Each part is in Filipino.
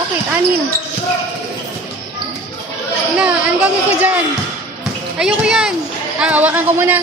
Bakit? Anin? Na, ano gagawin ko dyan? Ayoko yan. Hawakan ko muna.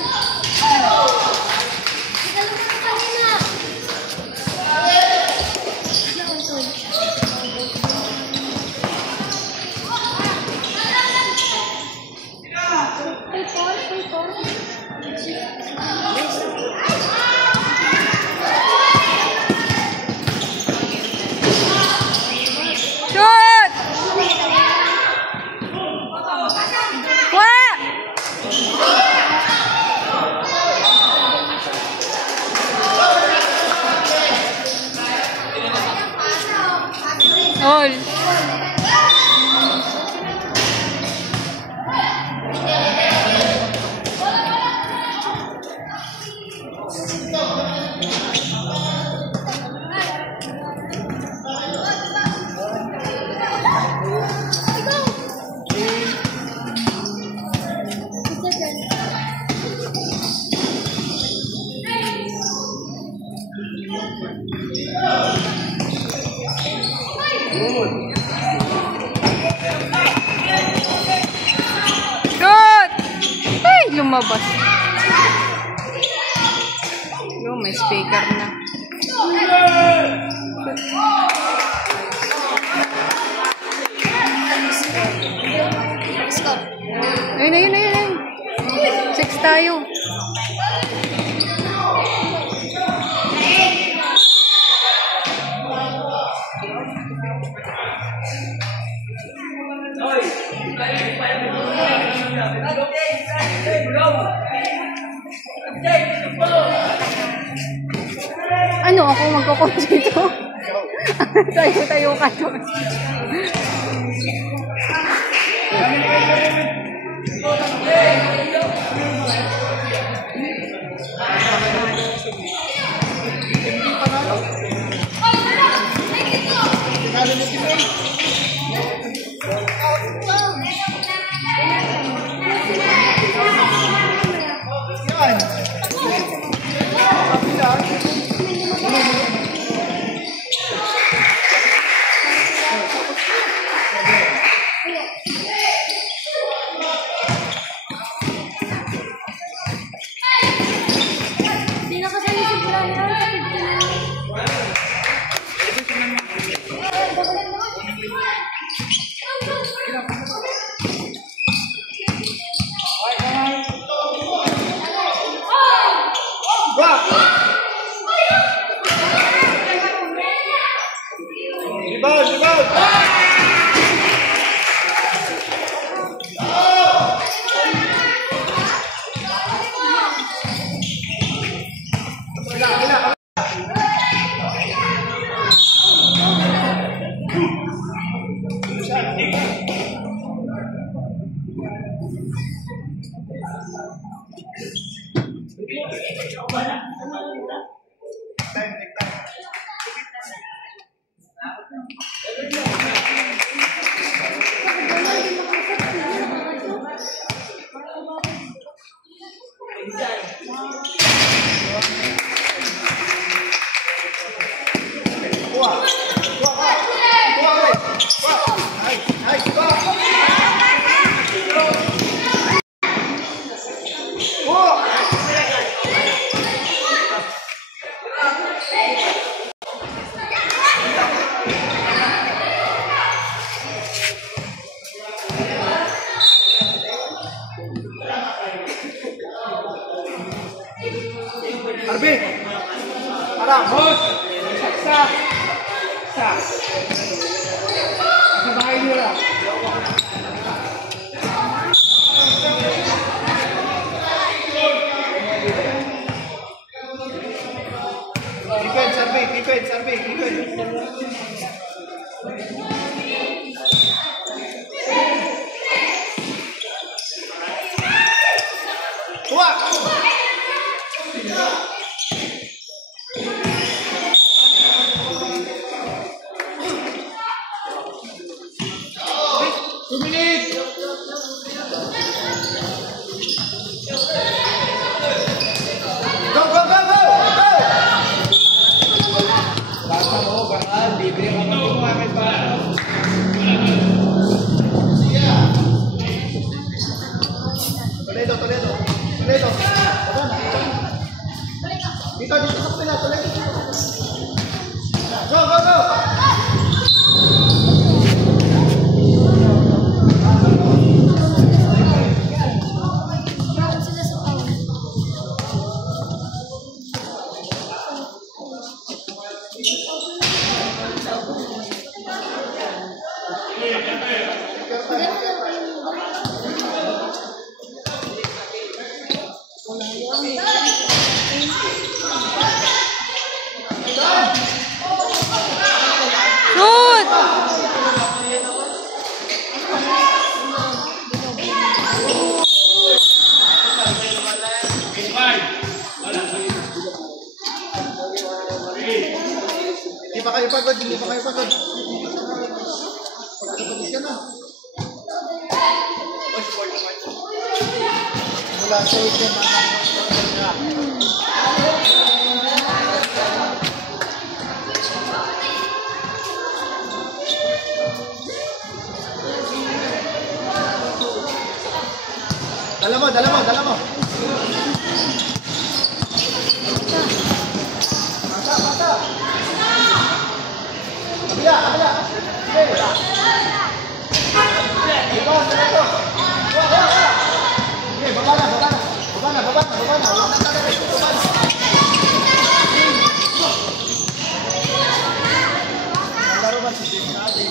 All. Good! Ay, lumabas. Yung may speaker na. Ayun. 6 tayo. Ano ako magko-coach dito? Tayo ka doon. Take time. Hindi pa kayo pagod, hindi pa kayo pagod. Pagkakapagod ka na. Mula sa ito na Dala mo. Mata. Kabila. Okay. Ito. Okay, baba na. Laro ba si Jim natin?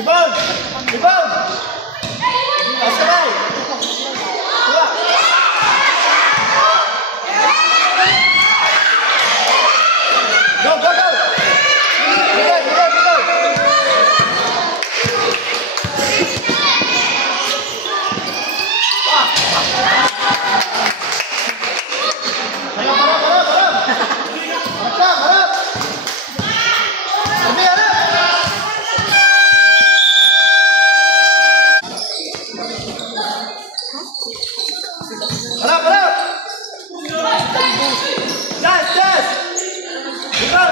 Ibang! Asabay! Tuwa! Go!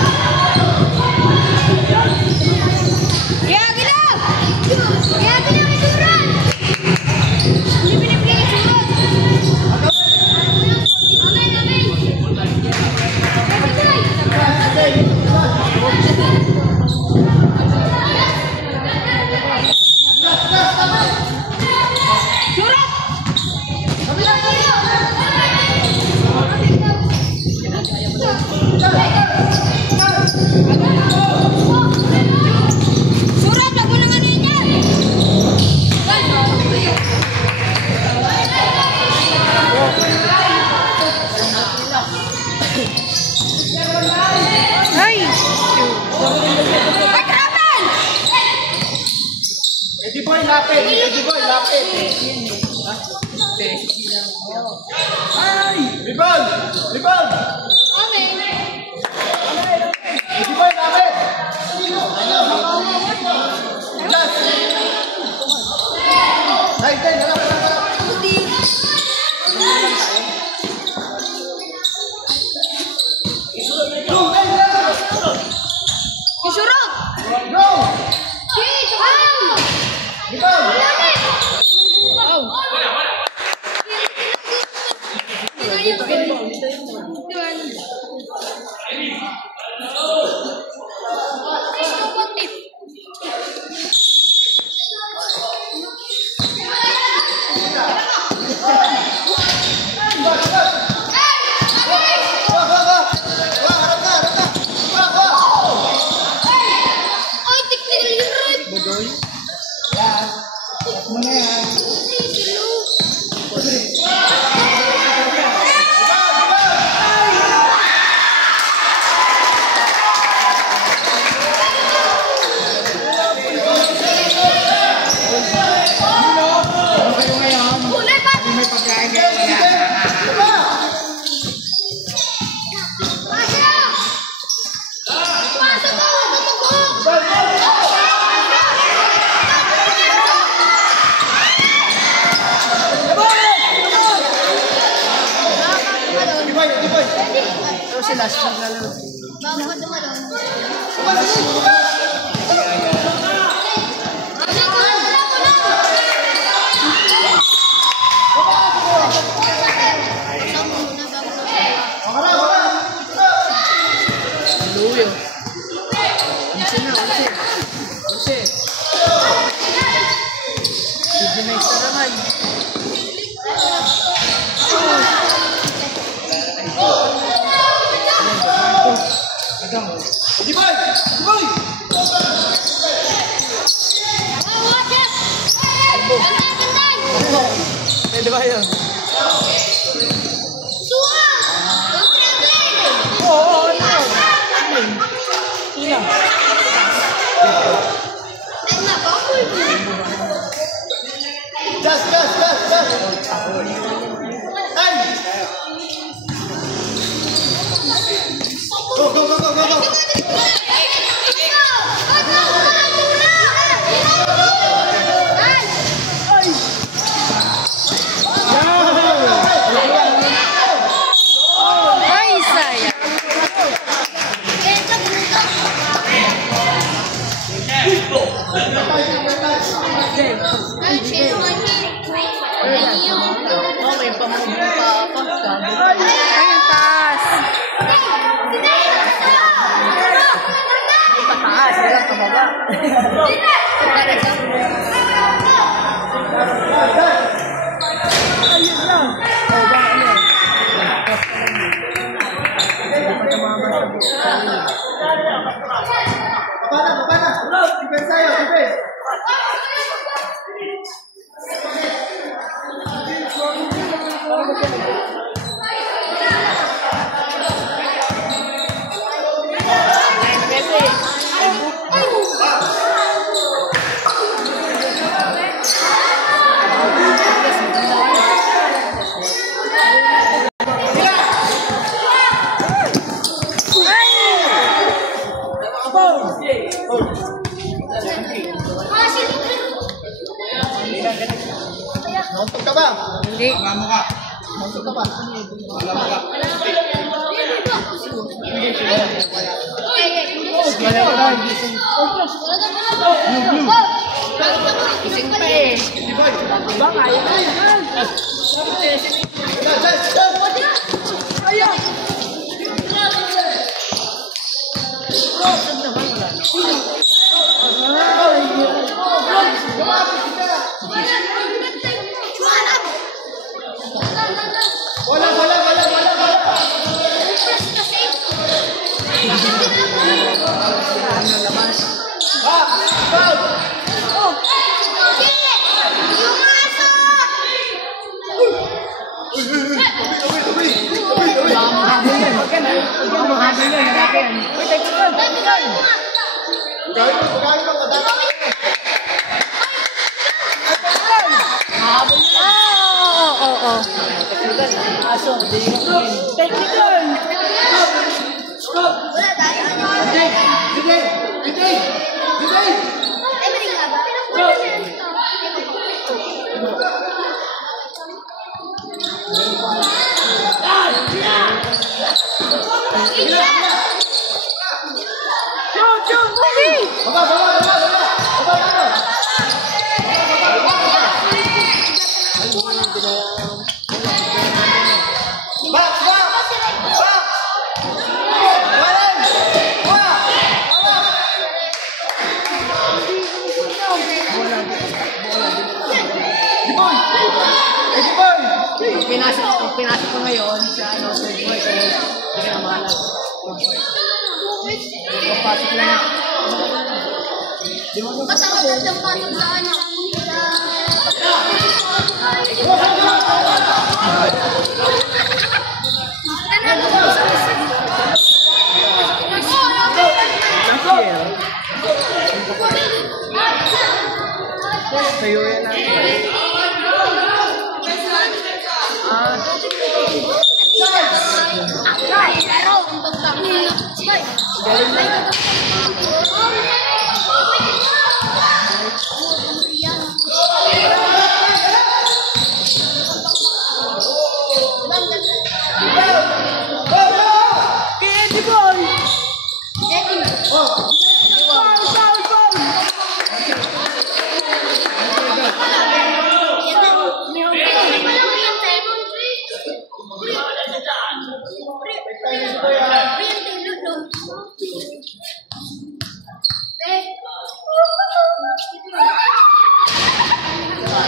Bigay! Eddie Boy, lapit! Ay! Ribon! Amen. Eddie Boy, lapit! Last! Ay, Isurot! Go! Ikaw! Pwede ba yun? Oo, ano? Sila. Gas! Ay! Go! Ay, sayang. Oh, may pamumuha pa ako. Ayun, taas. Pataas, walang pababa. Ayun lang. Oh, ba, ano? Papana! Defense tayo, defense! Nontok ka ba? Hindi. Nontok ka ba? Ising pa eh. Diba kaya ka yan? Ayaw! pinasok ko ngayon sa ano, third boy. Kaya hindi ka na mahalap. Papasok na yan. Kasama sa pasok sa ano. Tayo yan natin.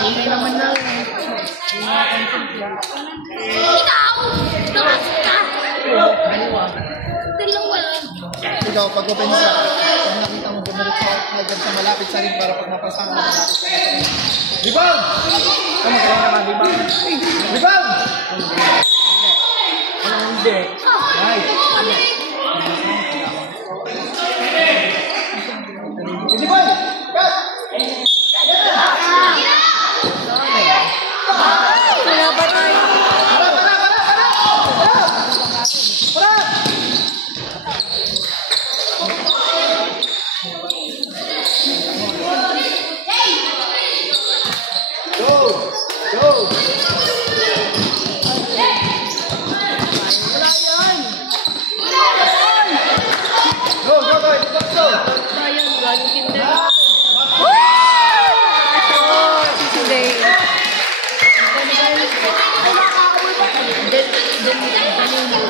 Ingay naman na. Ikaw, pag open sa, pag nakita mo bumirit ka agad sa malapit sa rin para pag napasama na malapit sa rin. Rebound! Ano kaya naman, di ba? Rebound! Hindi. Right. Rebound! Cut! Wala ba tayo?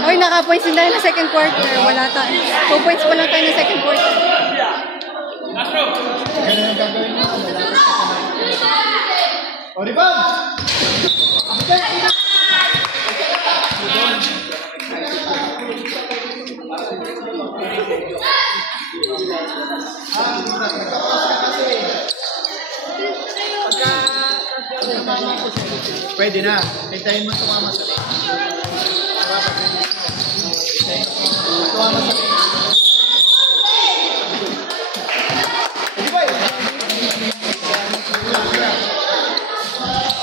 Oy, naka-points din dahil na second quarter. Wala tayo. 2 points pa lang tayo na second quarter. Ganun ang gagawin mo. O, rebound! Pwede na. Hintayin mo tumama sa lane. Tumama sa lane.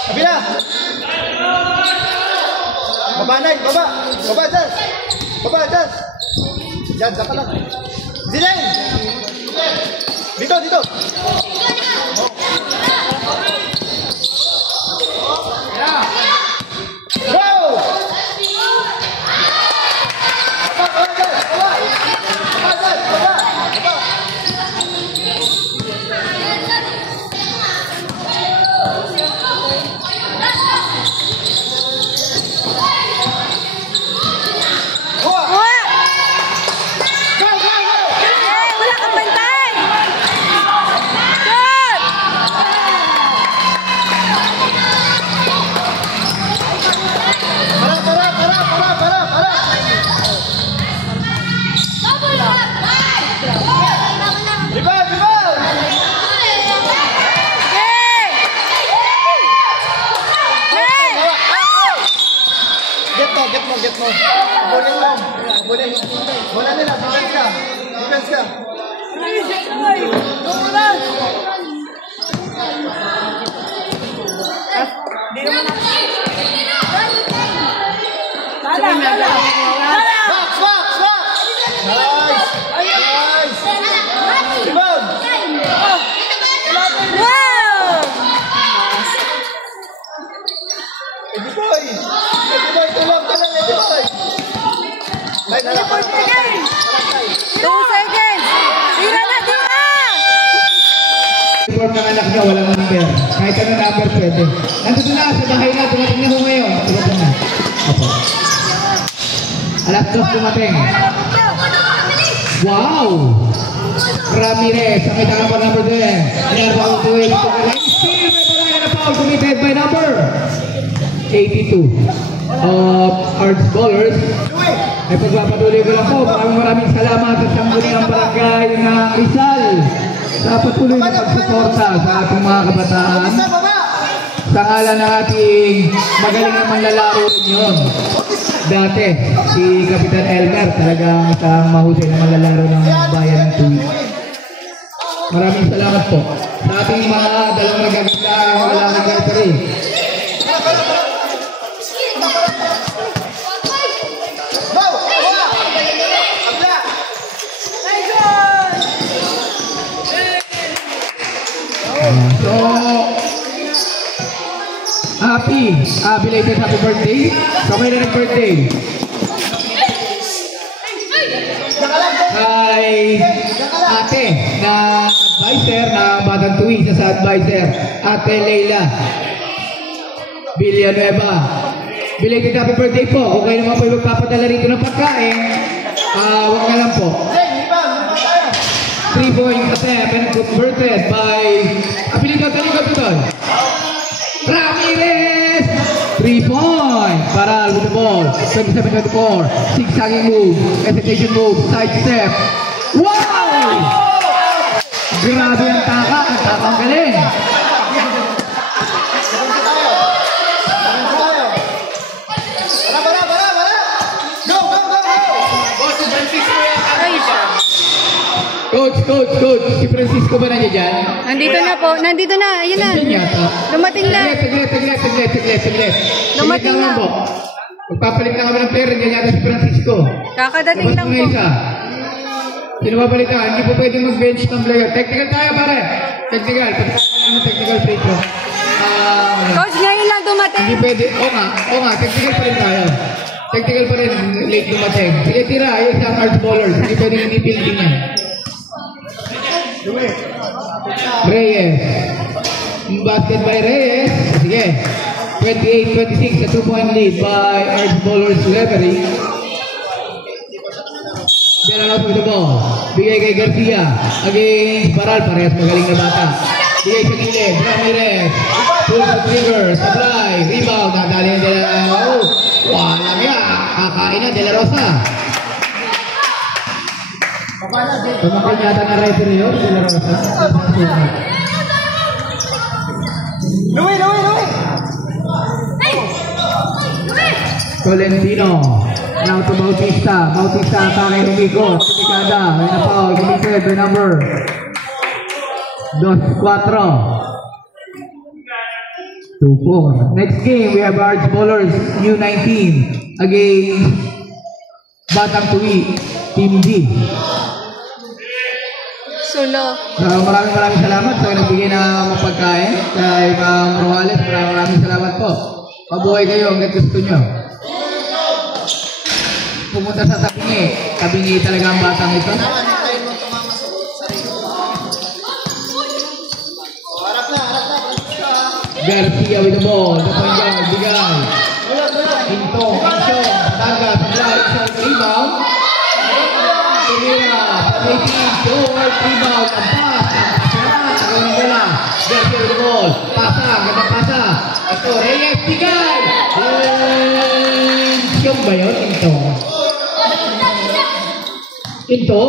Kabila! Baba na, baba! Baba dyan! Baba dyan! Dyan, dyan ka lang. Zilay! Dito, dito! Go! Baba dyan! Baba! Baba dyan! Baba! Baba! Get mo. Bulin mo. Bulin. Bola nila. Defense ka. Defense ka. Hindi naman na. Box, box, box. Nice. Nice. Rebound. Wow! Eddie Boy. Eddie Boy, tulog ka lang, Eddie Boy. Ay, nalapay. 2 seconds! Tira na, tira! Report ng anak niya, walang number. Kahit ano number pwede. Nandito na, sa bahay na, dumating na ho ngayon. Dumating na. Opo. Alas 2 dumating. Wow! Ramirez, ang itang number number 10. Ayan, foul to it. Still, may pala na foul committed by number 82 of Arts Bowlers. Ay pagpapatuloy ko lang po, maraming salamat sa sangguniang barangay ng Rizal sa patuloy na pagsuporta sa ating mga kabataan. Sa ngalan ng ating magaling na manlalaro yun. Dati, si Kapitan Elmer, talagang isang mahusay na manlalaro ng bayan ng Tuwid. Maraming salamat po sa ating mga dalawang nagagandang wala ng referee. So, belated happy birthday. So, may na birthday. Kay ate na advisor ng Batang Tuwid sa advisor, Ate Leila Villanueva. Belated happy birthday po. Kung kayo naman po yung magpapadala rito ng pagkain, wag na lang po. 3 points attempt and converted by Talikod Ramirez. 3 points para with the ball. 27-24. Zigzagging move, hesitation move, side step. Wow! Grabe ang taka. Ang taka ang galing. Coach, si Francisco ba nandiyan dyan? Nandito na po. Nandito na. Ayun na. Nandiyan yata. Dumating na. Saglit. Dumating na. Po. Magpapalit na kami ng player. Nandiyan yata si Francisco. Kakadating lang po. Sino babalitan? Hindi po pwedeng mag-bench ng player. Technical tayo pare. Technical. Technical free throw. Coach, ngayon lang dumating. Hindi pwede. Oo nga. Technical pa rin tayo. Technical pa rin. Late dumating. Sige, tira. Ayun sa Arts Bowlers. Hindi pwedeng hindi building yan. Reyes. Basket by Reyes. Sige. 28-26. A 2-point lead by Arts Bowlers referee. Diyan with the ball. Bigay kay Garcia. Against Baral. Parehas magaling na bata. Bigay sa gilid. Ramirez. Pull the trigger. Supply. Rebound. Nadali ang De La Rosa. Wala nga. Kakain na De La Rosa. Tumakin yata na referee yun. De La Rosa. Louie! Tolentino. Now to Bautista. Bautista atake humikot. Sinikada. Ayun na po. Committed by number 2-4. 2-4. Next game, we have Arts Bowlers U19 against Batang Tuwid, Team D. Sulo. So, maraming salamat sa nagbigay ng pagkain kay Ma'am Roales. Maraming salamat po. Mabuhay kayo hanggang gusto nyo. Pumunta sa tabingi talaga ang batang ito. Garcia with the ball. The point guard, bigay. Into, taga, supply, rebound. Tumira, pag-18, short, rebound, ang pass, agaw ng bola. Garcia with the ball. Pasa, gandang pasa. Ito, Reyes, bigay. Siyong ba yun? Into.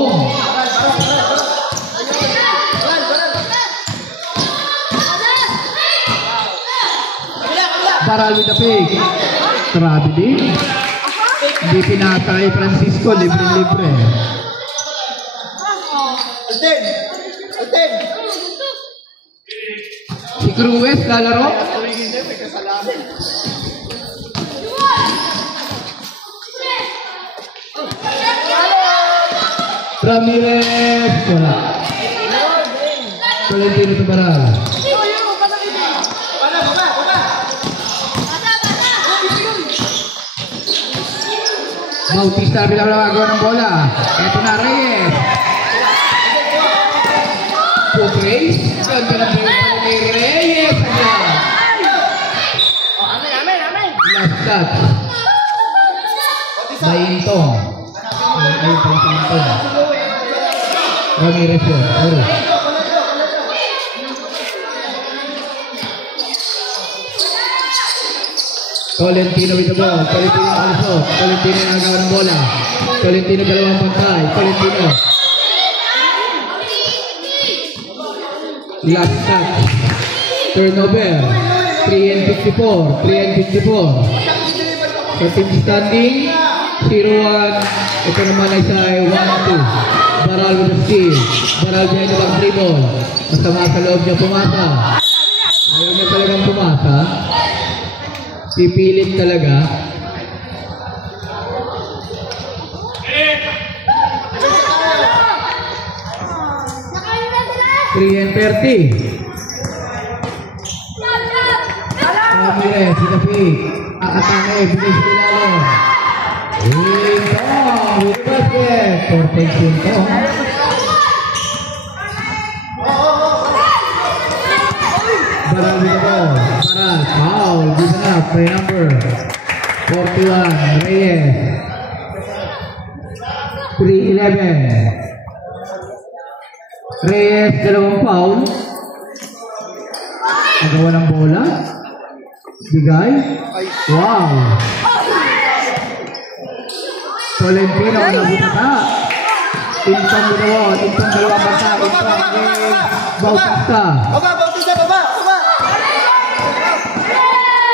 Baral with the pick. Grabe din. Hindi pinasa kay Francisco. Libre-libre. Si Cruez lalaro. Ramirez. Wala. Tolentino to Baral. Bautista bilang agaw ng bola. Ito na Reyes. Pupres. Ganda ng bola ni Reyes. Last touch. Bayintong. Ramirez yun. Tolentino with the ball. Tolentino nakalisot. Tolentino nagawa ng bola. Tolentino dalawang pantay. Tolentino. Last touch. Turnover. 3 and 54. 3 and 54. Sa team standing, 0-1. Ito naman ay sa 1-2. Baral with the steal. Baral behind the back dribble. Masama sa loob niya pumasa. Ayaw niya talagang pumasa. Pipilit talaga. Three and 30. Ramirez, sinapik. Aatake, bilis kilalo. Ito, with basket. 14 to. Baral with the ball. Baral, foul. Good enough. Play number 41. Reyes. 3-11. Reyes, dalawang foul. Nagawa ng bola. Bigay. Wow. Tolentino na butata. Intong ginawa. Intong dalawang bata. Intong Bautista. Baba, Bautista, baba, baba.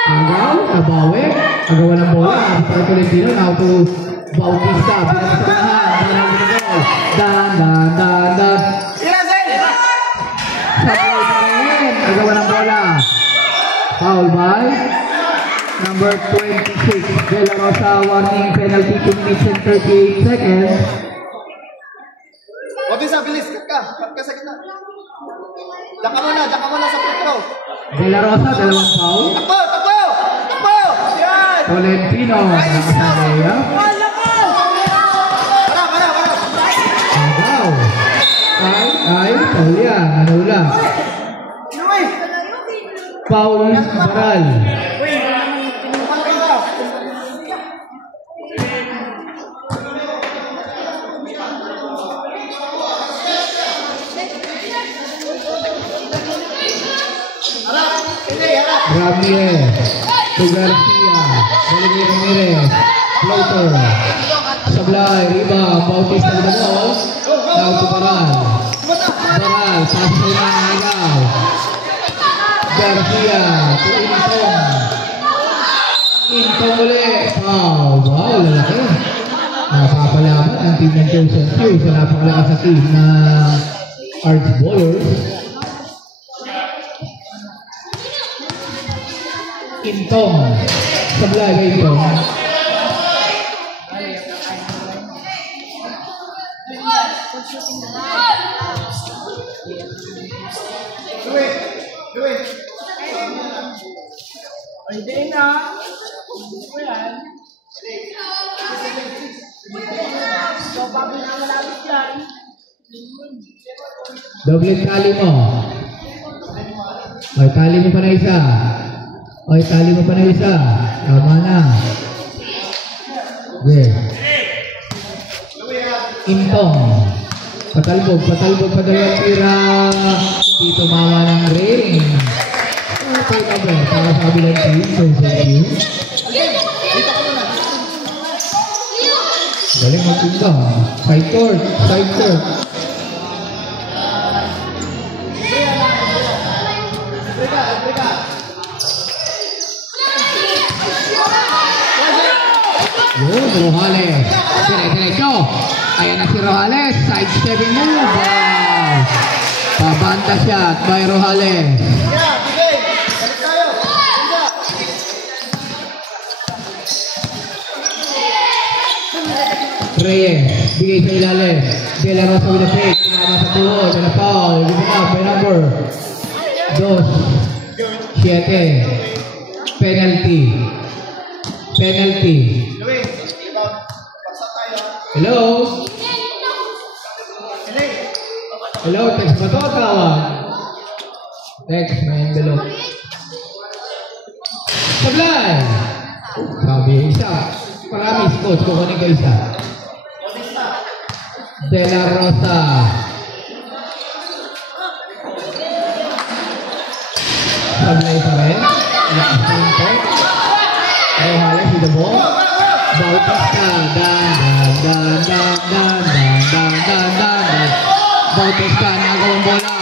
Agaw, nabawi. Agawa ng bola. Para Tolentino. Now to Bautista. Binagsahan. Dan. Agawa ng bola. Foul by number 26. De La Rosa, warning penalty 2 minutes and 38 seconds. Mabisa, bilis. Cut ka sa gitna. Daka muna sa free throw. De La Rosa, dalawang foul. Takbo! Yan! Tolentino, nakasaya. Para. Agaw. Ay, foul yan. Nanula. Foul, Baral. Ramirez. To Garcia. Balik Ramirez. Floater. Sablay. Rebound. Bautista with the ball. Now to Baral. Baral. Pass to Agaw. Garcia to Intong ulit. Wow, lalaki. Napapalaman ang team ng Chosen Few sa napakalakas sa team na Arts Ballers. Intong. Sablay ba Intong? Do it. Hindi na. Ito yan. So, bago na malapit yan. Doble tali mo. Ay, tali mo pa na isa. Tama na. Okay. Intong. Patalbog pa dalawang tira. Hindi tumama ng ring. Okay na ba? Para sa kabilang team. Galing mag-intong. Side court. Yun, Rojales. Diretso. Ayan na si Rojales. Side stepping move. Wow. Pabanda shot by Rojales. Balik tayo. Reyes. Bigay sa ilalim. De La Rosa with a fake. Pinama sa tuhod. And a foul. Given up by number 2-7. Penalty. Hello? Hello, text ba ito o tawag? Text, may envelope. Sablay! Sabi, isa. Paramis, coach. Kukunin ko isa. De La Rosa. Sablay pa rin. Rojales with the ball. Bautista. Dan. Bautista nagawang bola.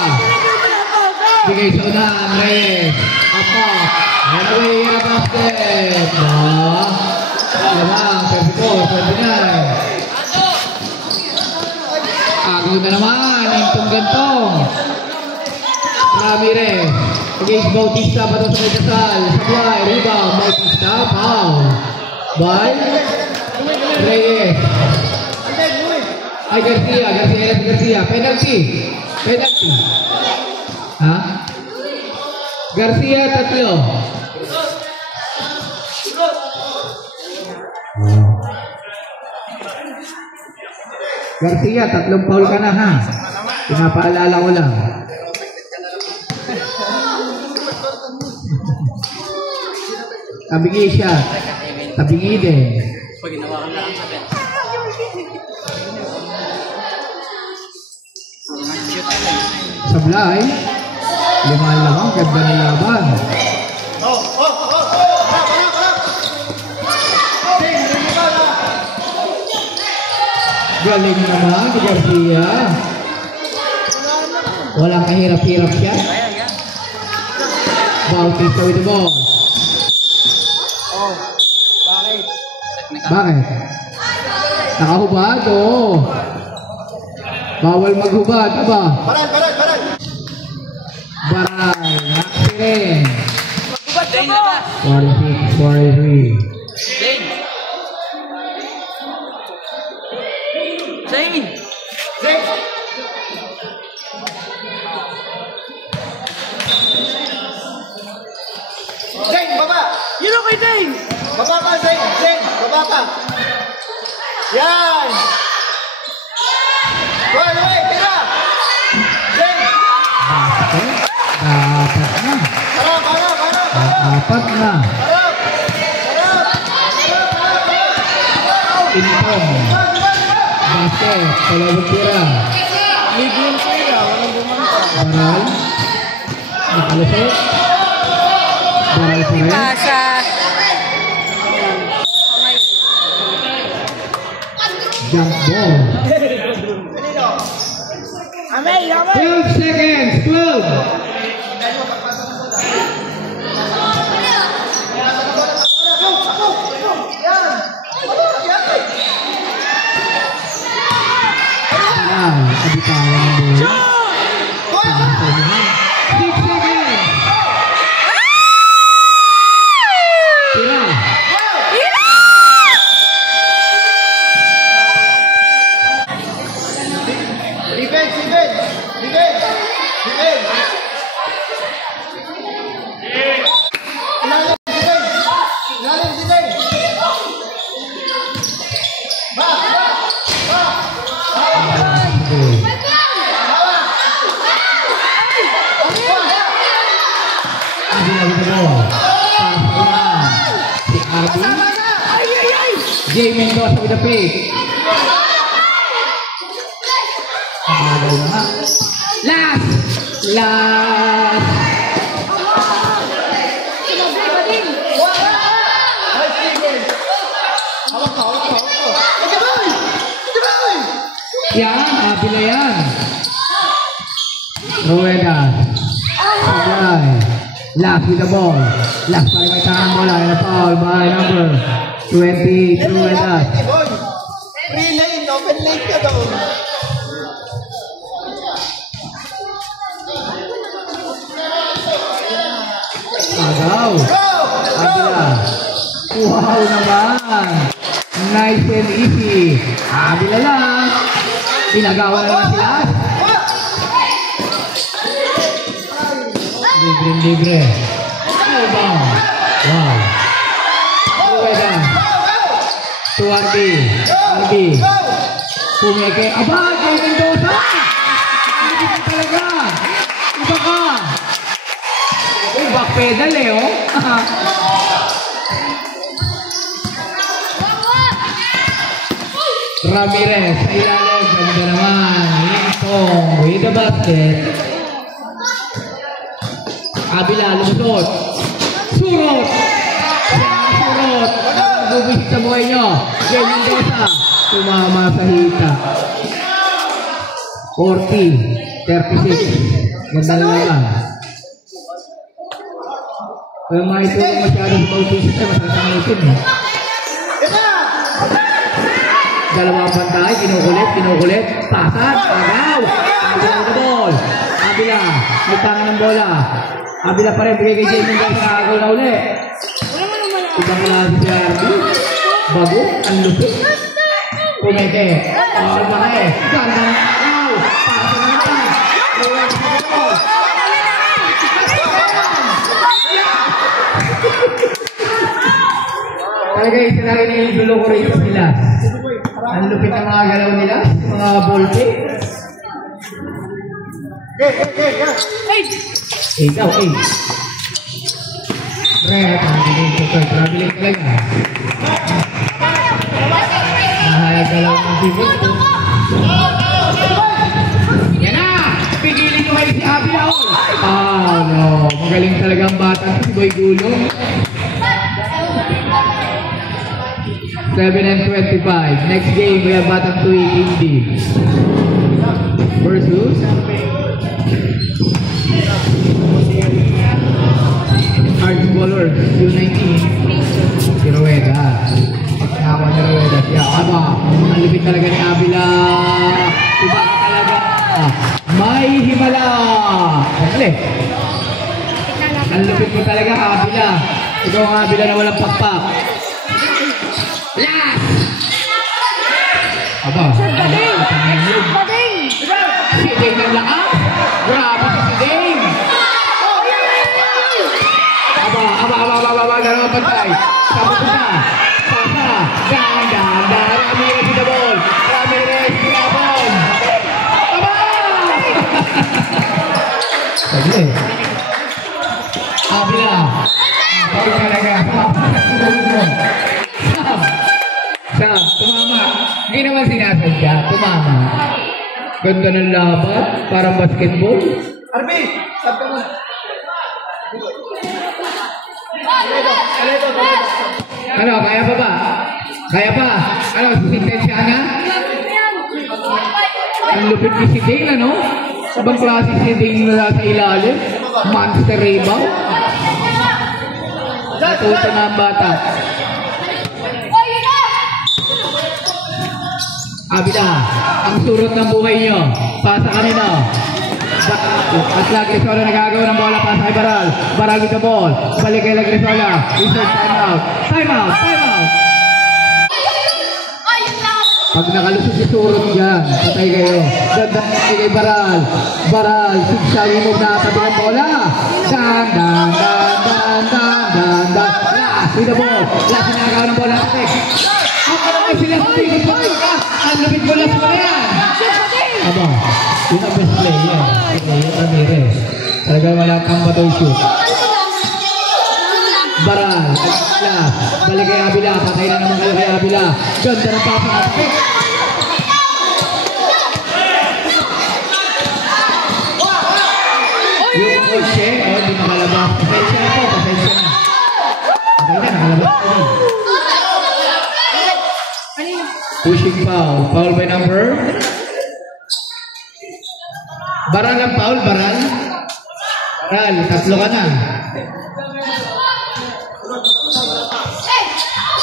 Bigay sa unahan. Reyes. Apa. And away in a basket. Lamang. 34, 29. Agaw na naman, yung gantong. Ramirez, against Bautista, pato sa Kasal. Supply, rebound, Bautista, foul. By Reyes. Ay, Garcia. Penalty. Ha? Garcia, 3. Garcia, 3 foul ka na ha. Pinapaalala ko lang. Tabingi siya. Tabingi din. Sablay. 5 lamang. Ganda na laban. Galing naman ni Garcia. Walang kahirap-hirap siya. Bautista with the ball. Bakit? Nakahubad? Oo. Bawal maghubad. Aba? Baray. Naksirin. 46, 43. Zane, baba! Yun ako kay Dane! Baba ka, Zane! Baba ka! Yan! Wait! Tira! Zane! Dapat na. Dapat na. Intong. Basket. Kalawang tira. Ligyan sa'yo, walang bumanta. Baral. Nakalusot. Baral pa rin. Pasa. Jump ball. 12 seconds. 12. Abitawan ng bola. 6 seconds. Tira. Defense! Ilalim si Zane! Jay Mendoza with the pick. Last. Yan, abila yan. Rueda. Sablay. Last with the ball. Last pa rin may tangang bola. And a foul by number 20. Rueda. Free lane, open lane ka daw. Agaw. Abila. Wow naman. Nice and easy. Abila lang. Pinagawa na naman sila. Libre. Wow. Rueda. To RB. Pumeke. Aba, kay Mendoza. Hindi ka talaga. Iba ka. Uy, backpedal eh, oh. Ramirez sa ilalim. Ganda naman. Intong with the basket. Abila, lumusot. Surot. ng buhay nyo. Game Mendoza. Tumama sa hita. 40, 36. Ganda na lang. Kaya mga ito yung masyado sa bawang system, masasangitin eh. Dalawang pantay, kinukulit, pasan, agaw, Abila ng ball, Abila, may tangan ng bola, Abila pa rin, bigay kay Jay Mendoza, agaw na uli. Ibang klase si Arby, bago, ang lupit, pumeke, malaki, ganda ng agaw, pasan na naman, luwag sa ball. Talaga isa na rin yung dulo ko rito sila. Ang lupit ng mga galaw nila, mga ballplay. Ikaw, traveling talaga. Galaw ng people ko. Yan na! Pigilin ko kayo si Abby Aol. No. Magaling talaga ang bata si Boy Gulong. 7-25. Next game, we have Batang Tuig Indy versus Arts Colors 219. Si Rueda. Ako ni Rueda. Siya, aba, ang lupit talaga ni Abila. Iba ka talaga. May himala. Kasi, ang lupit mo talaga, Abila. Ikaw ang Abila na walang pakpak. Last! Aba, si Dane ng lakas. Grabe si Dane. Aba, dalawang pantay. Tapos na. Pasa. Ganda. Ramirez in the ball. Ramirez in the ball. Aba! Sagli. Abila. Pag talaga. Sam, tumama. Hindi naman sinasadya. Tumama. Ganda ng laban. Parang basketball. Arby! Stop ka muna. Ano, kaya pa ba? Kaya pa? Ano, sisintensya na? Ang lupit ni si Dane, ano? Sabang klase si Dane na sa ilalim. Monster rebound. Natuto na ang bata. Abila, ang surot ng buhay nyo. Pasa kami na. At Lagresola nagagawa ng bola, pasa kay Baral. Baral with the ball. Balik kay Lagresola. Insert timeout. Timeout. Pag nakalusot si surot dyan, patay kayo. Ganda kay Baral. Baral, sigsagi mo na tabi ng bola. Dan. Last with the ball. Last nagagawa ng bola. Ay, sila sa tingin pa. Ang lapit mo lang sa yan. Aba, yun ang best play yan. Yung Ramirez. Talagang wala kang batong shoot. Baral. Balik kay Abila. Patay na naman kayo kay Abila. Ganda ng papakapit. Yung kotse, hindi nakalabas. Pasensya na po, pasensya na. Okay na, nakalabas ko na. Pushing foul. Foul by number? Baral ang foul, Baral. Baral, tatlo ka na.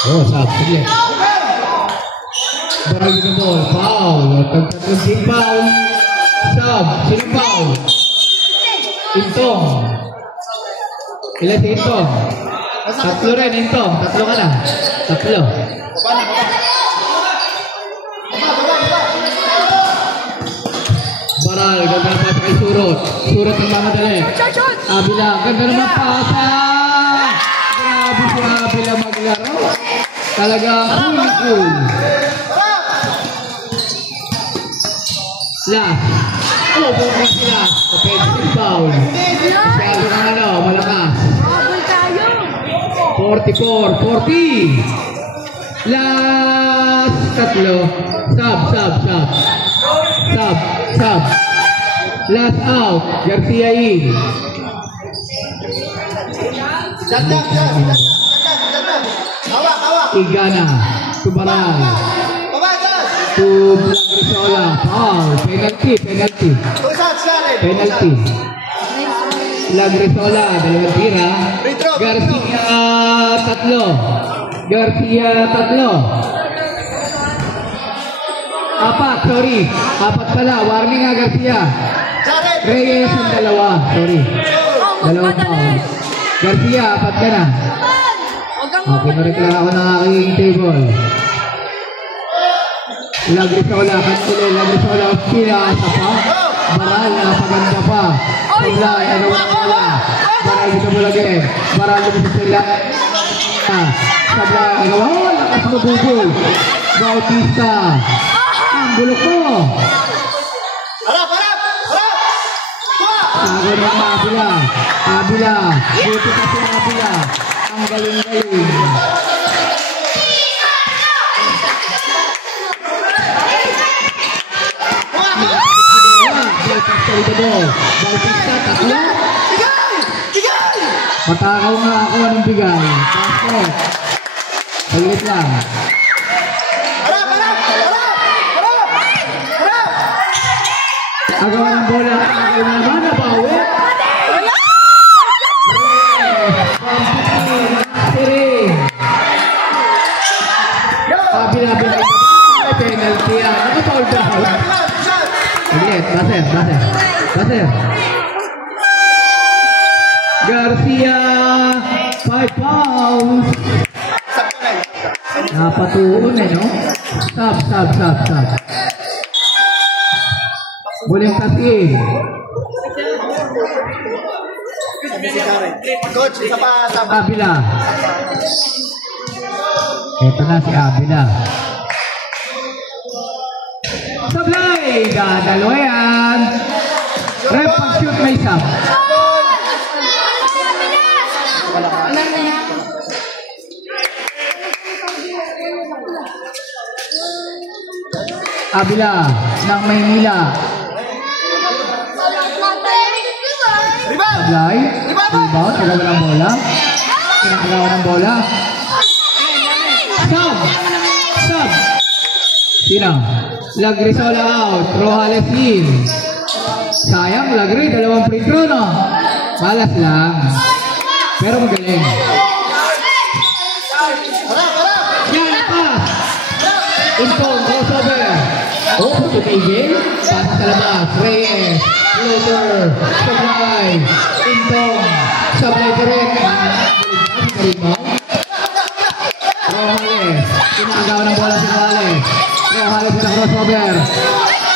Oh, sab, sige. Baral with the ball. Foul. Pagkakasing foul. Sab, sino foul? Intong. Ilan si Intong? Tatlo rin, Intong. Tatlo ka na. Tatlo. Baral, ganda ng pasa kay Surot. Surot ang mamadali. Abila, ganda naman pasa. Grabe si Abila maglaro. Talagang cool. Last. Oh, bukas sila. Offensive foul. Masyado kang malakas. 44, 40. Last. Tatlo. Sub. Last out. Garcia in. Hawak. Igana. Tubaral. Baba, Jazz! To Blackrisola. Foul. Penalty. Two shots na rin. Penalty. Blackrisola. Dalawang tira. Garcia, tatlo. Apat pala. Warning nga Garcia. Jared! Reyes ang dalawa. Sorry. Dalawang foul. Garcia, apat ka na. Okay, narekla ako ng aking table. Lagrisola, Kantulo, Lagrisola, Pinasa pa. Baral, napaganda pa. Sablay, agawan. Baral dito mo lagi. Baral dito sila. Sablay, agawan. Lakas mo bubol. Bautista. Ang bulok mo. Harap! Ako ng Abila. Dito kasi ang Abila. Ang galing-galing. Bautista, tatlo. Matakaw nga ako ng bigay. Basket. Palit lang. Harap! Agawa ng bola. Agawa naman na bawi. Abila. Penalty yan. Nakapaul ba? Ulit. Baser. Garcia. 5 fouls. Napatuon no? Stop. Boleh kasih. Coach, isa pa sa Abila. Ito na si Abila. Sablay! Dadalo yan. Rep pag-shoot may isa. Abila ng Maynila. Sablay. Rebound. Kinagawa ng bola. Sub. Sino? Lagrisola out. Rojales in. Sayang, Lagri. Dalawang free throw, no? Malas lang. Pero magaling. Yan, pass. Intong, crossover. Tumigil. Pass sa labas. Reyes. Floater. Sablay. Intong. Sablay direct. Rojales. Pinakagawa ng bola si Rojales. Rojales sa crossover.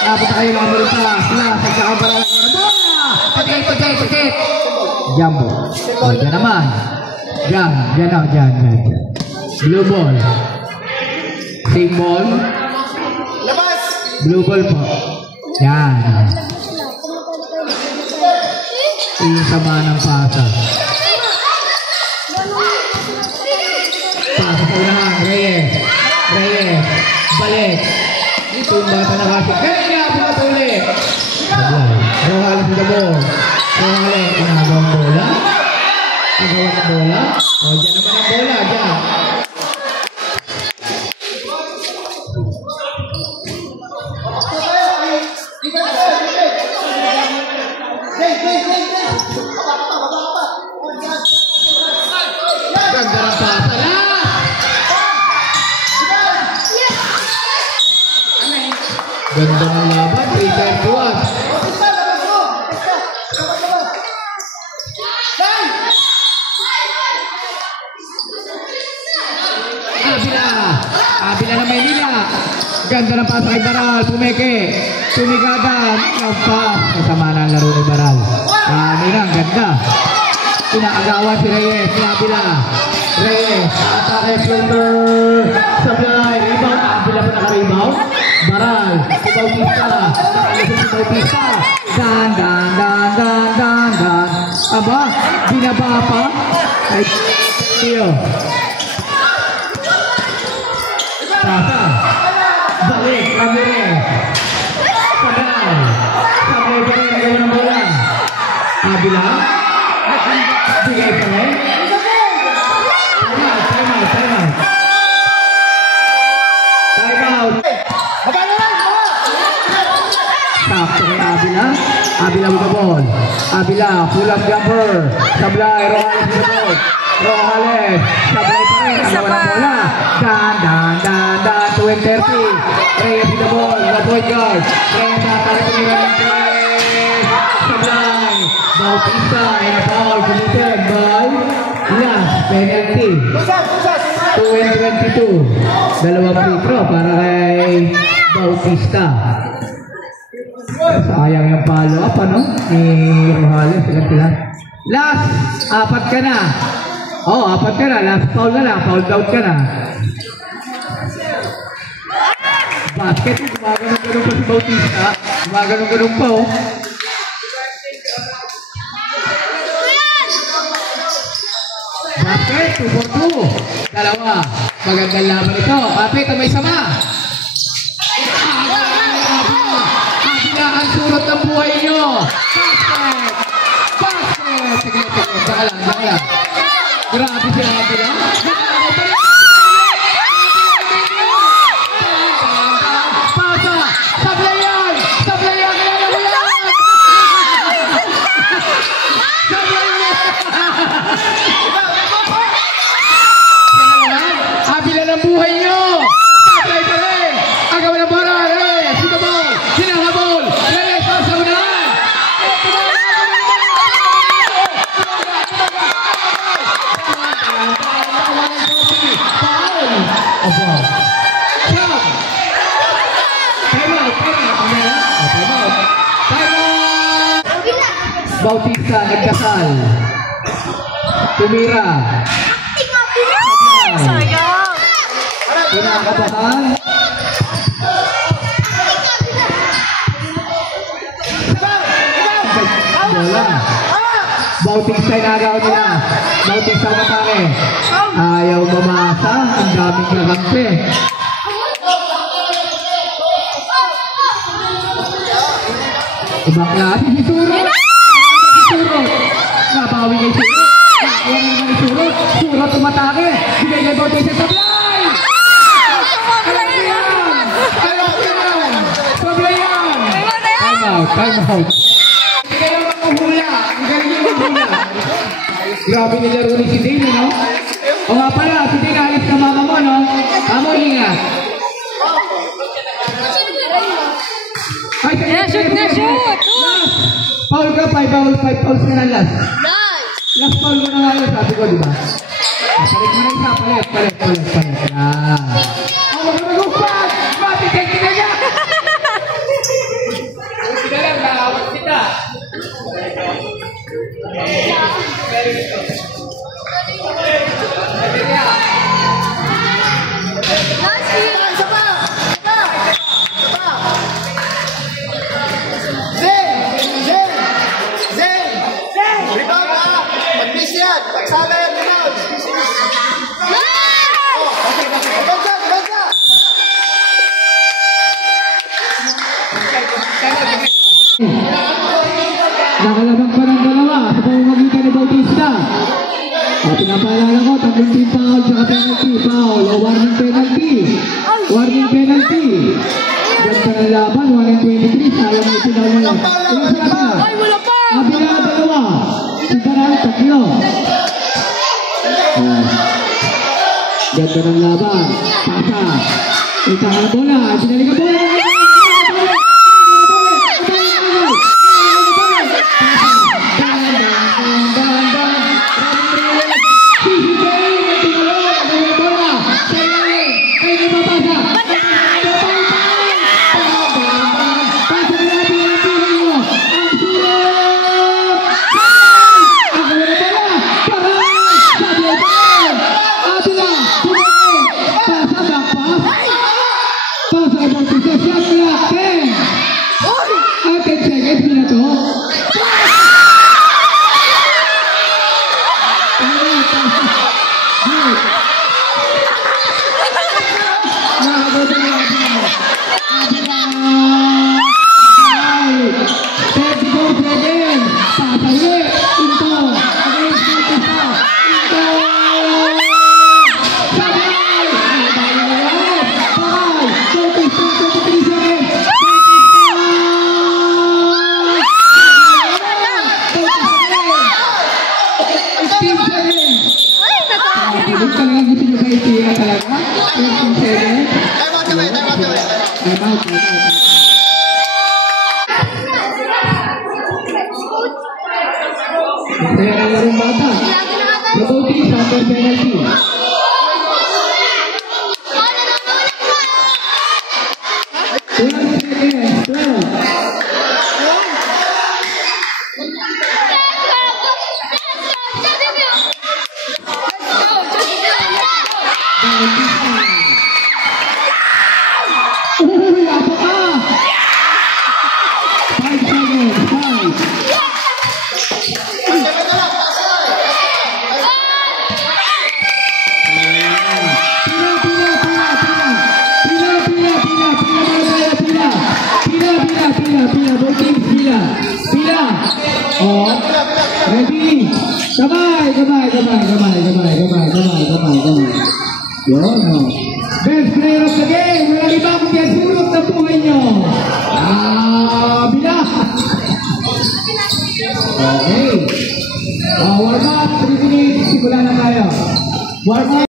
Dapat kayo ng Amerika. Sila. Pagkakabara ng bola. Sakit. Jumbo. O, dyan naman. Dyan. Blue ball. Same ball. labas! Blue ball po. Yan. Yung sama ng pasa. Pasa sa unahan. Reyes. Balik. Ito yung bata na kasi. Kaya pumatuloy. Rojales sa ball. Rojales. Inagawang bola. O, dyan naman ang bola. Dyan. Ganda ng pasa na! Ganda ng laban. 3-31. Abila na Maynila. Ganda ng pasa kay Baral. Pumeke. Tumigada. Lampas. Kasama na ang laro ni Baral. Ang ganda. Inaagawan si Reyes. Abila. Reyes. Atake floater. Sablay. Rebound. Abila pa naka-rebound. Baral. Si Bautista. Dan. Aba. Binaba pa. Ay. Tiyo. Pasa. Balik. Ramirez. Sablay. Sablay pa rin. Nagawa ng bola. Abila. Bigay pa rin. Time out. Abila. Abila with the ball. Abila, pull-up jumper. Sablay, Rojales with the ball. Rojales, sablay pa rin. Ang gawa ng bola. Dan, 2-30. Reyes with the ball. The point guard. Reyes nakatala ko nila ng Sablay. Bautista, and a foul committed by last penalty. 2-22. Dalawang free throw para kay Bautista. Sayang yung follow up ni Rojales. Last, apat ka na. Apat ka na. Last foul na lang. Foul out ka na. Basket, gumagano'n-ganon pa si Bautista. Gumagano'n-ganon pa Basket, 2-4-2. Dalawa. Magandang laban ito. Kapit, may sama. Abila ang surot ng buhay nyo. Basket. Basket. Sige. Saka lang. Grabe sila Abila. Pasa. Sablayan. Sablayan. Abila ng buhay nyo. Sablay pa rin. Ang gawa ng bola. Reyes. Sino ball. Sinakabol. Reyes. Pasa unahan. Bautista nagkasal. Tumira. Sayang. Kinakabahan. Bola. Bautista inagaw nila. Bautista matake. Ayaw mamasa. Ang daming kakampi. Ibang klase si Surot. Nabawi kay Surot. Nakuha naman ni Surot. Surot tumatake. Bigay kay Bautista sa Sablay! Sablayan! Time out. Bigay lang ang hula. Ang galing yung hula. Grabe nilaro ni si Dane, no? O nga pala, si Dane alis na mama mo, no? Amo ingat. Shoot na, shoot! Foul ka, 5 fouls ka na last. Last foul mo na nga yun, sabi ko, di ba? Palit mo na isa, palit. Wag na mag-upat! Matitek ka niya! Sila lang, nakawag kita. Nakalabang pa ng dalawa sa pamamagitan ni Bautista. Pinapaalala ko, tatlong team foul sa penalty. Foul o warning penalty. Warning penalty. Ganda ng laban, 1-23. Sayang mo sila mo lang. Ilang sila ba? Abila dalawa. Sibaran tatlo. Ganda ng laban. Pasa. Ika ka na bola. Sinalik ka bola. Bautista Time out. Kaya ang larong bata. Promoting sa under penalty. 12 seconds. 12. Uy, apo ka! 5 seconds. 5. Pila. Oh. Ready. Kamay. Yun, oh. Best player of the game. Walang iba kundi ang sulot na buhay nyo. Bila. Okay. Warm up. 3 minutes. Simula na tayo. Warm up.